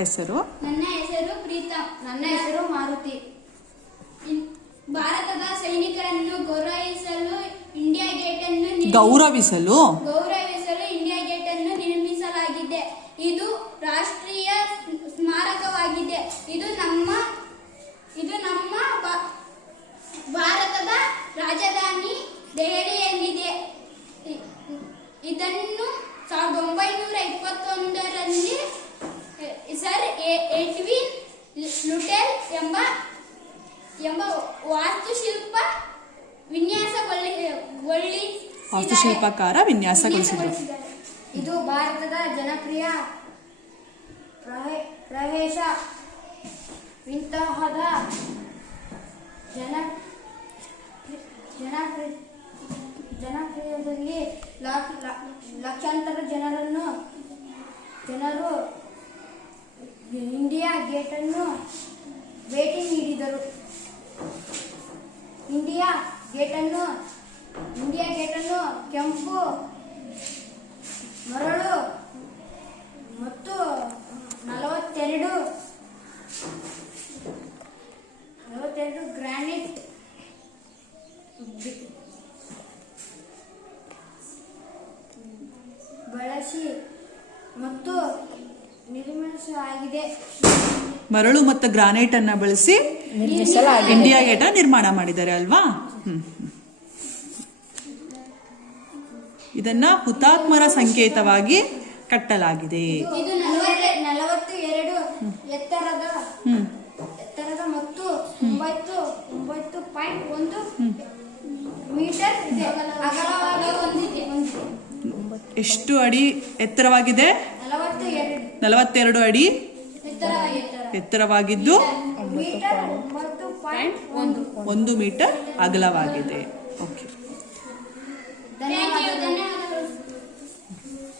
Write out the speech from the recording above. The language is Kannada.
ಹೆಸರು? ನನ್ನ ಹೆಸರು ಪ್ರೀತಮ್. ನನ್ನ ಹೆಸರು ಮಾರುತಿ. ಭಾರತದ ಸೈನಿಕರನ್ನು ಗೌರವಿಸಲು ಇಂಡಿಯಾ ಗೇಟ್ ಅನ್ನು ಗೌರವಿಸಲು ಇಂಡಿಯಾ ಗೇಟ್ ಅನ್ನು ನಿರ್ಮಿಸಲಾಗಿದೆ. ಇದು ರಾಷ್ಟ್ರೀಯ ಸ್ಮಾರಕವಾಗಿದೆ. ಇದು ನಮ್ಮ ಭಾರತದ ರಾಜಧಾನಿ ದೆಹಲಿಯಲ್ಲಿದೆ. ಇದನ್ನು 1921ರಲ್ಲಿ ಸರ್ ಎಡ್ವಿನ್ ಲುಟೆಲ್ ಎಂಬ ವಾಸ್ತುಶಿಲ್ಪಕಾರ ವಿನ್ಯಾಸಗೊಳಿಸಿದರು. ಇದು ಭಾರತದ ಜನಪ್ರಿಯ ಪ್ರವೇಶ ಇಂತಹದ ಜನಪ್ರಿಯದಲ್ಲಿ ಲಕ್ಷಾಂತರ ಜನರು ಇಂಡಿಯಾ ಗೇಟ್ ಅನ್ನು ಭೇಟಿ ನೀಡಿದರು. ಇಂಡಿಯಾ ಗೇಟ್ ಅನ್ನು ಕೆಂಪು ಮರಳು ಮತ್ತು 42 ಗ್ರಾನೈಟ್ ಬಳಸಿ ಮತ್ತು ನಿರ್ಮಿಸಲಾಗಿದೆ. ಮರಳು ಮತ್ತು ಗ್ರಾನೈಟ್ ಅನ್ನ ಬಳಸಿ ಇಂಡಿಯಾ ಗೇಟ್ ನಿರ್ಮಾಣ ಮಾಡಿದ್ದಾರೆ ಅಲ್ವಾ? ಇದನ್ನ ಹುತಾತ್ಮರ ಸಂಕೇತವಾಗಿ ಕಟ್ಟಲಾಗಿದೆ. ಇದು 42 ಎತ್ತರದ ಮತ್ತು 9.1 ಮೀಟರ್ ಅಗಲವಾಗಿ ಹೊಂದಿದೆ. ಎಷ್ಟು ಅಡಿ ಎತ್ತರವಾಗಿದೆ? 42 ಅಡಿ ಎತ್ತರವಾಗಿದ್ದು 1 ಮೀಟರ್ ಅಗಲವಾಗಿದೆ. ಓಕೆ.